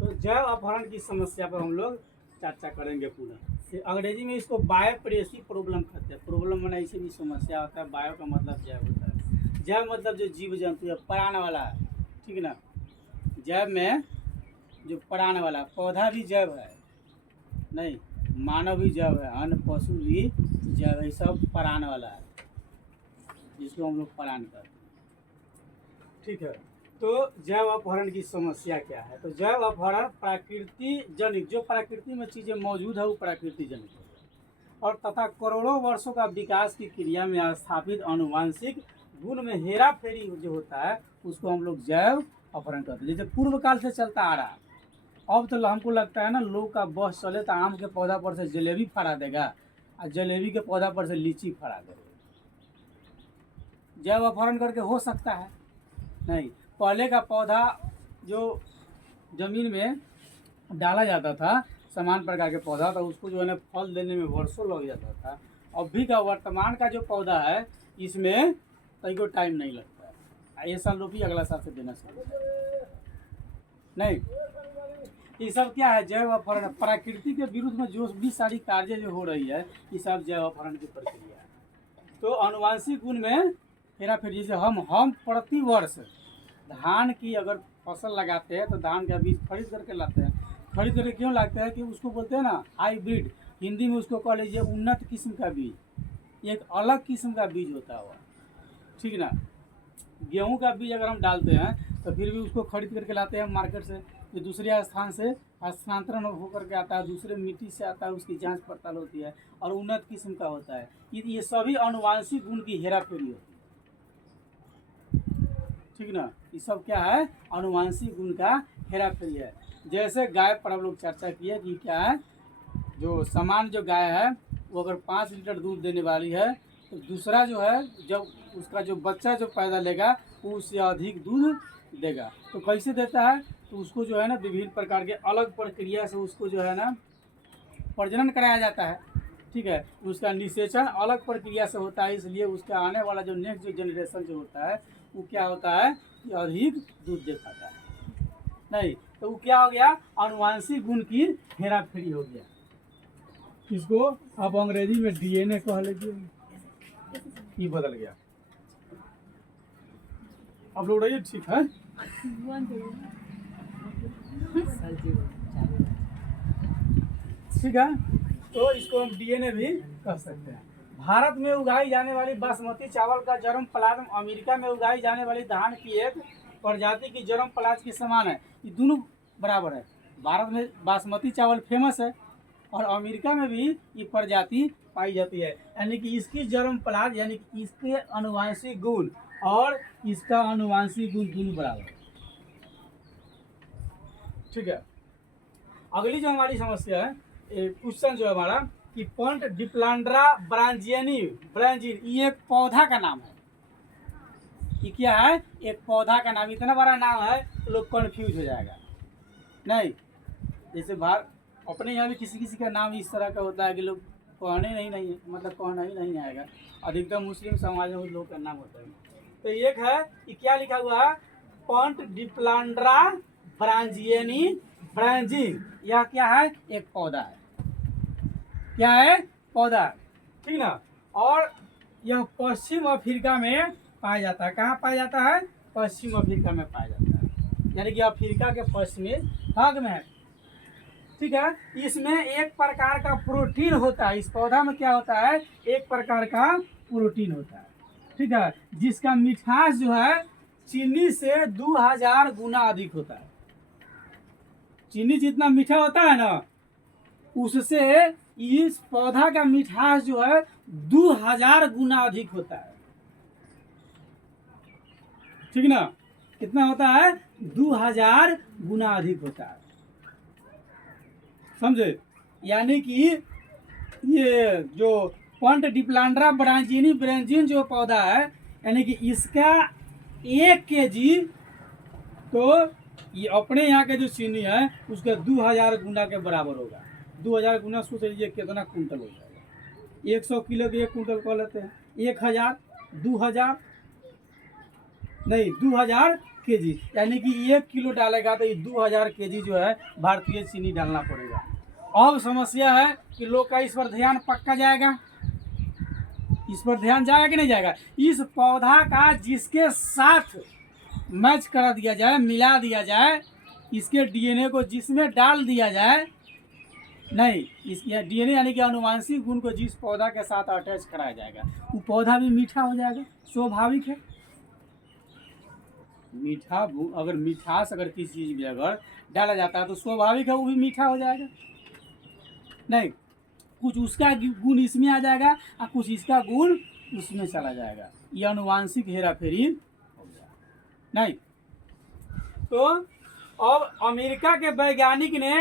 तो जैव अपहरण की समस्या पर हम लोग चर्चा करेंगे पूरा। अंग्रेजी में इसको बायोप्रेसी प्रॉब्लम कहते हैं। प्रॉब्लम बना इसे भी समस्या होता है। बायो का मतलब जैव होता है। जैव मतलब जो जीव जंतु है, प्राण वाला है, ठीक है ना। जैव में जो प्राण वाला, पौधा भी जैव है, नहीं मानव भी जैव है, अन्य पशु भी जैव है, सब प्राण वाला है, जिसको हम लोग प्राण कहते हैं, ठीक है। तो जैव अपहरण की समस्या क्या है? तो जैव अपहरण प्रकृति जनित, जो प्रकृति में चीज़ें मौजूद है वो प्रकृति जनित है, और तथा करोड़ों वर्षों का विकास की क्रिया में स्थापित अनुवांशिक गुण में हेरा फेरी जो होता है उसको हम लोग जैव अपहरण कहते हैं। जैसे पूर्व काल से चलता आ रहा है, अब तो हमको लगता है ना लोग का बस चले तो आम के पौधा पर से जलेबी फड़ा देगा और जलेबी के पौधा पर से लीची फड़ा देगा। जैव अपहरण करके हो सकता है? नहीं। पहले का पौधा जो जमीन में डाला जाता था, समान प्रकार के पौधा, तो उसको जो है ना फल देने में वर्षों लग जाता था। अभी का वर्तमान का जो पौधा है इसमें कहीं को टाइम नहीं लगता है। ये साल रोपी अगला साल से देना शुरू नहीं। ये सब क्या है? जैव अपहरण। प्रकृति के विरुद्ध में जो भी सारी कार्य जो हो रही है ये सब जैव अपहरण की प्रक्रिया है। तो अनुवांशिक गुण में हेरा फेरी, जैसे हम प्रति वर्ष धान की अगर फसल लगाते हैं तो धान का बीज खरीद करके लाते हैं। खरीद करके क्यों लाते हैं? कि उसको बोलते हैं ना हाईब्रिड, हिंदी में उसको कह लीजिए उन्नत किस्म का बीज, एक अलग किस्म का बीज होता है, ठीक ना। गेहूं का बीज अगर हम डालते हैं तो फिर भी उसको खरीद करके लाते हैं मार्केट से, जो दूसरे स्थान से स्थानांतरण होकर के आता है, दूसरे मिट्टी से आता है, उसकी जांच पड़ताल होती है और उन्नत किस्म का होता है। ये सभी अनुवांशिक गुण की हेरा फेरी होती है, ठीक ना। ये सब क्या है? अनुवांशिक गुण का हेरा फेरी है। जैसे गाय पर हम लोग चर्चा किए कि क्या है, जो समान जो गाय है वो अगर 5 लीटर दूध देने वाली है तो दूसरा जो है जब उसका जो बच्चा जो पैदा लेगा वो उससे अधिक दूध देगा। तो कैसे देता है? तो उसको जो है ना विभिन्न प्रकार के अलग प्रक्रिया से उसको जो है ना प्रजनन कराया जाता है, ठीक है। उसका निषेचन अलग प्रक्रिया से होता है, इसलिए उसका आने वाला जो नेक्स्ट जो जनरेशन जो होता है वो क्या होता है कि अधिक दूध दे पाता है। नहीं तो वो क्या हो गया? अनुवांशिक गुण की हेरा फेरी हो गया। इसको आप अंग्रेजी में डीएनए कह लीजिए, ये बदल गया। आप लोग रहिए, ठीक है। ठीक है, तो इसको हम डीएनए भी कह सकते हैं। भारत में उगाई जाने वाली बासमती चावल का जर्म प्लाज्म अमेरिका में उगाई जाने वाली धान की एक प्रजाति की जर्म प्लाज्म के समान है। ये दोनों बराबर है। भारत में बासमती चावल फेमस है और अमेरिका में भी ये प्रजाति पाई जाती है, यानी कि इसकी जर्म प्लाज्म यानी कि इसके अनुवांशिक गुण और इसका अनुवांशिक गुण दोनों बराबर है, ठीक है। अगली जो हमारी समस्या है, क्वेश्चन जो है हमारा कि पॉन्ट डिप्लांड्रा ब्रांजीन ये एक पौधा का नाम है। ये क्या है? एक पौधा का नाम। इतना बड़ा नाम है तो लोग कंफ्यूज हो जाएगा। नहीं, जैसे बाहर अपने यहाँ भी किसी किसी का नाम इस तरह का होता है कि लोग कहने नहीं मतलब कहना ही नहीं आएगा। अधिकतर मुस्लिम समाज में उन लोग का नाम होता है। तो एक है कि क्या लिखा हुआ है? पॉन्ट डिप्लांड्रा ब्रांजीन। यह क्या है? एक पौधा है। क्या है? पौधा, ठीक ना। और यह पश्चिम अफ्रीका में पाया जाता है। कहाँ पाया जाता है? पश्चिम अफ्रीका में पाया जाता है, यानी कि अफ्रीका के पश्चिमी भाग में है, ठीक है। इसमें एक प्रकार का प्रोटीन होता है। इस पौधा में क्या होता है? एक प्रकार का प्रोटीन होता है, ठीक है, जिसका मिठास जो है चीनी से 2000 गुना अधिक होता है। चीनी जितना मीठा होता है ना, उससे इस पौधा का मिठास जो है 2000 गुना अधिक होता है, ठीक ना। कितना होता है? 2000 गुना अधिक होता है, समझे। यानी कि ये जो पॉन्ट डिप्लांड्रा ब्रांजीन जो पौधा है, यानी कि इसका 1 kg तो ये अपने यहाँ के जो चीनी है उसका 2000 गुना के बराबर होगा। 2000 गुना सोच लीजिए कितना कुंटल हो जाएगा। 100 किलो के 1 कुंटल कह लेते हैं। 1000, 2000 नहीं, 2000 केजी, यानी कि 1 किलो डालेगा तो ये 2000 केजी जो है भारतीय चीनी डालना पड़ेगा। अब समस्या है कि लोग का इस पर ध्यान पक्का जाएगा, इस पर ध्यान जाएगा कि नहीं जाएगा। इस पौधा का जिसके साथ मैच करा दिया जाए, मिला दिया जाए, इसके डीएनए को जिसमें डाल दिया जाए, नहीं इसके डीएनए यानी कि अनुवांशिक गुण को जिस पौधा के साथ अटैच कराया जाएगा वो पौधा भी मीठा हो जाएगा। स्वाभाविक है, मीठा अगर मिठास अगर किसी चीज़ में अगर डाला जाता है तो स्वाभाविक है वो भी मीठा हो जाएगा। नहीं, कुछ उसका गुण इसमें आ जाएगा और कुछ इसका गुण उसमें चला जाएगा, ये अनुवांशिक हेराफेरी हो जाएगा। नहीं तो अब अमेरिका के वैज्ञानिक ने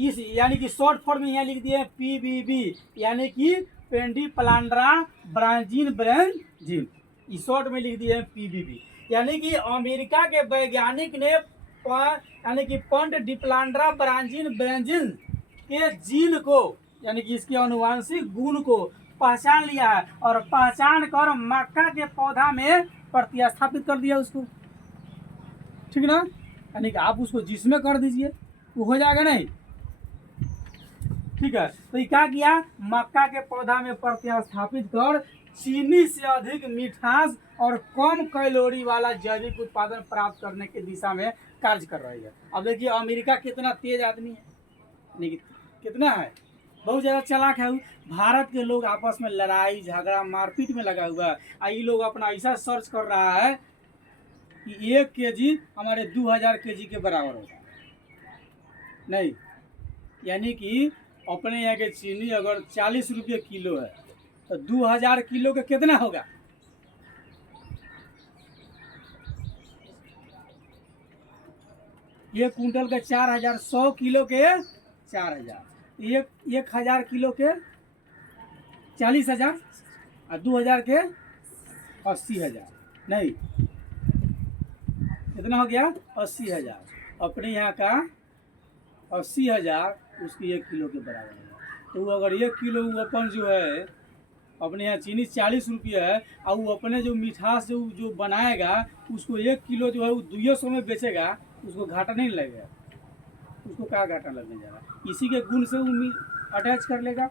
इस यानी कि शॉर्ट फॉर्म में यहाँ लिख दिए पीबीबी, यानी कि पेंडिप्लांड्रा ब्रांजीन ब्रेंजीन, इस शॉर्ट में लिख दिए पीबीबी, यानी कि अमेरिका के वैज्ञानिक ने यानी कि पेंडिप्लांड्रा ब्रांजीन ब्रेंजीन के जीन को यानी कि इसके अनुवांशिक गुण को पहचान लिया है और पहचान कर मक्का के पौधा में प्रतिस्थापित कर दिया उसको, ठीक ना। यानी कि आप उसको जिसमें कर दीजिए वो हो जाएगा, नहीं ठीक है। तो ये क्या किया, मक्का के पौधा में प्रतिस्थापित कर चीनी से अधिक मिठास और कम कैलोरी वाला जैविक उत्पादन प्राप्त करने की दिशा में कार्य कर रही है। अब देखिए अमेरिका कितना तेज आदमी है, नहीं कितना है, बहुत ज़्यादा चालाक है। भारत के लोग आपस में लड़ाई झगड़ा मारपीट में लगा हुआ है, ये लोग अपना ऐसा सर्च कर रहा है कि 1 केजी हमारे 2000 केजी के बराबर होगा। नहीं, यानी कि अपने यहाँ के चीनी अगर 40 रुपये किलो है तो 2000 किलो के कितना होगा, एक कुंटल के 4000, 100 किलो के 4000, 1000 किलो के 40000 और 2000 के 80000, नहीं कितना हो गया 80000। अपने यहाँ का 80000 उसकी 1 किलो के बराबर है। तो वो अगर 1 किलो वो अपन जो है अपने यहाँ चीनी 40 रुपये है और वो अपने जो मिठास जो बनाएगा उसको 1 किलो जो है वो 200 में बेचेगा, उसको घाटा नहीं लगेगा, उसको क्या घाटा लगने जा रहा है, इसी के गुण से वो अटैच कर लेगा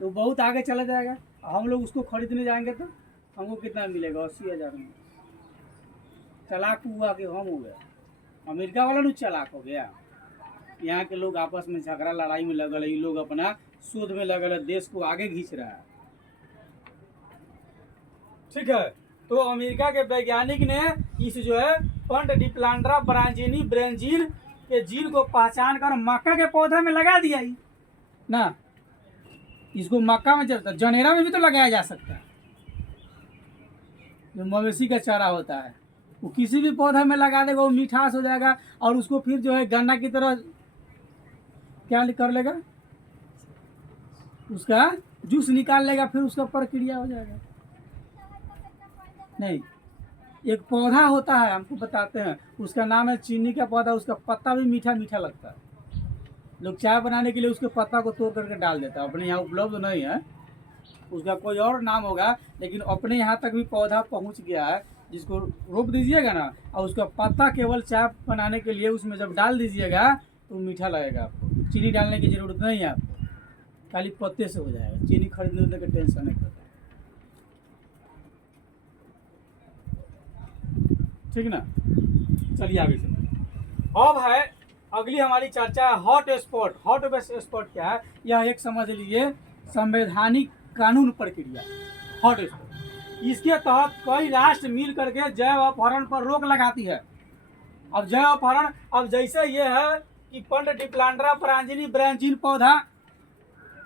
तो बहुत आगे चला जाएगा। हम लोग उसको खरीदने जाएंगे तो हमको कितना मिलेगा, 80,000 में। चालाक हुआ कि हम हो गए, अमेरिका वाला नहीं चालाक हो गया। यहाँ के लोग आपस में झगड़ा लड़ाई में लगल है, ये लोग अपना शोध में लगल है, देश को आगे खींच रहा है, ठीक है। तो अमेरिका के वैज्ञानिक ने इस जो है पेंडिप्लांड्रा ब्रांजीन के जीन को पहचान कर मक्का के पौधे में लगा दिया ही ना। इसको मक्का में जनेरा में भी तो लगाया जा सकता है, जो मवेशी का चारा होता है वो किसी भी पौधे में लगा देगा, वो मिठास हो जाएगा और उसको फिर जो है गन्ना की तरह क्या कर लेगा, उसका जूस निकाल लेगा, फिर उसका प्रक्रिया हो जाएगा। नहीं, एक पौधा होता है हमको बताते हैं, उसका नाम है चीनी का पौधा, उसका पत्ता भी मीठा मीठा लगता है। लोग चाय बनाने के लिए उसके पत्ता को तोड़ करके डाल देता है, अपने यहाँ उपलब्ध नहीं है, उसका कोई और नाम होगा, लेकिन अपने यहाँ तक भी पौधा पहुँच गया है, जिसको रोप दीजिएगा ना और उसका पत्ता केवल चाय बनाने के लिए उसमें जब डाल दीजिएगा तो मीठा लगेगा। आपको चीनी डालने की ज़रूरत नहीं है, आपको खाली पत्ते से हो जाएगा, चीनी खरीदने का टेंशन नहीं करता, ठीक ना। चलिए आगे चलिए। अब है अगली हमारी चर्चा हॉट स्पॉट। हॉट स्पॉट क्या है, यह एक समझ लीजिए संवैधानिक कानून प्रक्रिया हॉट स्पॉट। इसके तहत कई राष्ट्र मिल करके जैव अपहरण पर रोक लगाती है। अब जैव अपहरण, अब जैसे ये है कि पेंडिप्लांड्रा ब्रांजीन पौधा,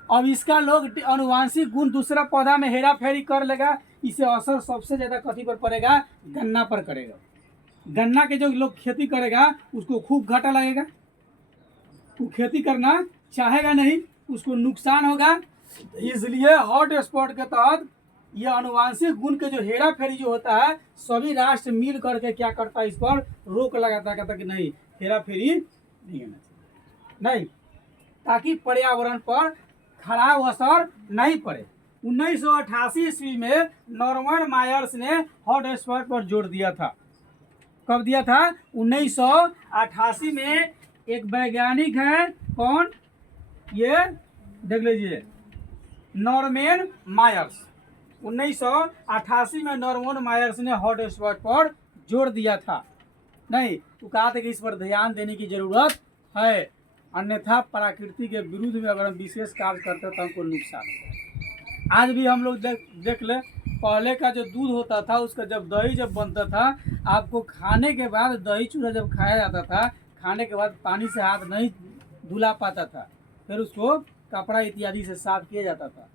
अब इसका लोग अनुवांशिक गुण दूसरा पौधा में हेरा फेरी कर लेगा, इसे असर सबसे ज्यादा कथी पर पड़ेगा, गन्ना पर करेगा। गन्ना के जो लोग खेती करेगा उसको खूब घाटा लगेगा, वो खेती करना चाहेगा नहीं, उसको नुकसान होगा। इसलिए हॉट स्पॉट के तहत ये अनुवांशिक गुण के जो हेरा फेरी जो होता है, सभी राष्ट्र मिल करके क्या करता है, इस पर रोक लगाता है, कहता कि नहीं हेरा फेरी नहीं होना चाहिए, नहीं, ताकि पर्यावरण पर खराब असर नहीं पड़े। 1988 ईस्वी में नॉर्मन मायर्स ने हॉट स्पॉट पर जोर दिया था। कब दिया था? 1988 में एक वैज्ञानिक है, कौन? ये देख लीजिए, नॉर्मन मायर्स। 1988 में नॉर्मन मायर्स ने हॉट स्पॉट पर जोर दिया था। नहीं, वो कहा था कि इस पर ध्यान देने की जरूरत है, अन्यथा प्रकृति के विरुद्ध में अगर हम विशेष कार्य करते तो हमको नुकसान होगा। आज भी हम लोग देख ले, पहले का जो दूध होता था उसका जब दही जब बनता था, आपको खाने के बाद दही चूड़ा जब खाया जाता था, खाने के बाद पानी से हाथ नहीं धुला पाता था, फिर उसको कपड़ा इत्यादि से साफ किया जाता था।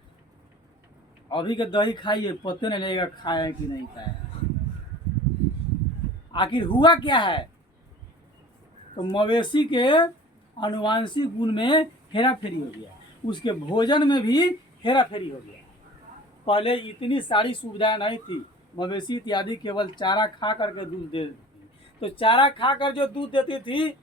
अभी के दही खाइए, पता नहीं लगेगा खाया कि नहीं खाया। आखिर हुआ क्या है? तो मवेशी के आनुवांशिक गुण में हेरा फेरी हो गया, उसके भोजन में भी हेरा फेरी हो गया। पहले इतनी सारी सुविधाएं नहीं थी, मवेशी इत्यादि केवल चारा खा करके दूध देती थी, तो चारा खा कर जो दूध देती थी,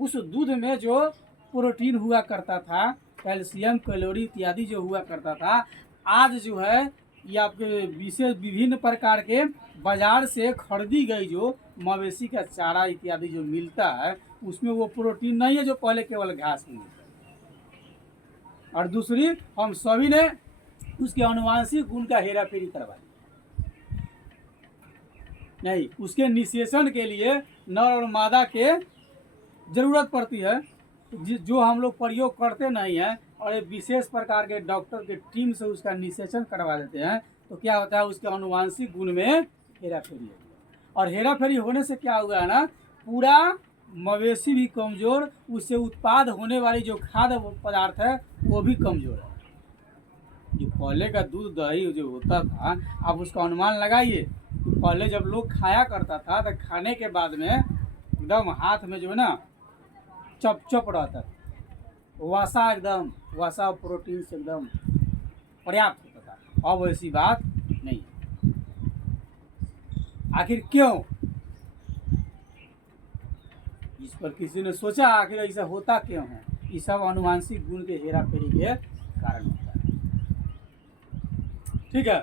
उस दूध में जो प्रोटीन हुआ करता था, कैल्शियम, कैलोरी इत्यादि जो हुआ करता था, आज जो है ये आपके विशेष विभिन्न प्रकार के बाजार से खरीदी गई जो मवेशी का चारा इत्यादि जो मिलता है, उसमें वो प्रोटीन नहीं है जो पहले केवल घास में मिलता है। और दूसरी, हम सभी ने उसके आनुवांशिक गुण का हेरा फेरी करवा दिया। नहीं, उसके निषेचन के लिए नर और मादा के जरूरत पड़ती है, जो हम लोग प्रयोग करते नहीं हैं, और एक विशेष प्रकार के डॉक्टर के टीम से उसका निषेचन करवा देते हैं, तो क्या होता है? उसके आनुवांशिक गुण में हेरा फेरी होगी। और हेरा फेरी होने से क्या हुआ है ना, पूरा मवेशी भी कमजोर, उससे उत्पाद होने वाली जो खाद्य पदार्थ है वो भी कमजोर है। जो पहले का दूध दही जो होता था, आप उसका अनुमान लगाइए। तो पहले जब लोग खाया करता था तो खाने के बाद में एकदम हाथ में जो है ना चप चप रहता था, वसा एकदम वसा प्रोटीन से एकदम पर्याप्त होता था। अब ऐसी बात नहीं। आखिर क्यों? इस पर किसी ने सोचा आखिर ऐसा होता क्यों है? ये सब आनुवांशिक गुण के हेरा फेरी के कारण होता है। ठीक है।